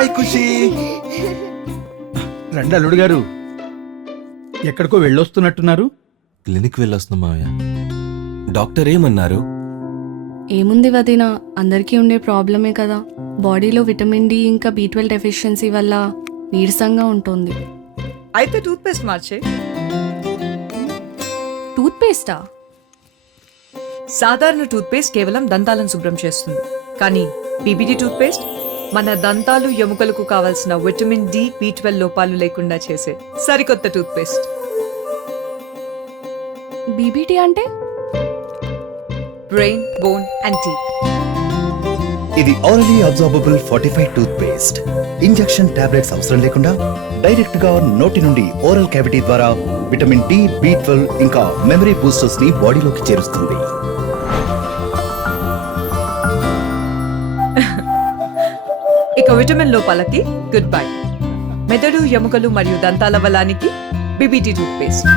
Hi ఖుషి. రండి అల్లుడు గారు, ఎక్కడికో వెళ్ళొస్తున్నట్టున్నారు. క్లినిక్ వెళ్ళొస్తున్నాం మావయ్య. డాక్టర్ ఏమన్నారు? ఏముంది వదిన, అందరికీ ఉండే ప్రాబ్లమే కదా. బాడీలో విటమిన్ డి ఇంకా B12 డెఫిషియన్సీ వల్ల నీరసంగా ఉంటుంది. అయితే టూత్ పేస్ట్ మార్చే. టూత్ పేస్టా? సాధారణ టూత్ పేస్ట్ కేవలం దంతాలను శుభ్రం చేస్తుంది, కానీ బీబీటీ టూత్ పేస్ట్ మన దంతాలు ఎముకలకు కావాల్సిన విటమిన్ డి B12 లోపాలు లేకుండా చేసే సరికొత్త టూత్ పేస్ట్. బీబీటీ అంటే? Brain, bone and teeth. ఇది orally absorbable fortified toothpaste. Injection tablets అవసరం లేకుండా డైరెక్ట్ గా నోటి నుండి ఓరల్ క్యావిటీ ద్వారా విటమిన్ డి, B12 ఇంకా మెమరీ బూస్టర్స్ ని బాడీలోకి చేరుస్తుంది. ఇక విటమిన్ లోపాలకి గుడ్ బై. మెదడు, ఎముకలు మరియు దంతాల బలానికి బీబీటీ టూత్ పేస్ట్.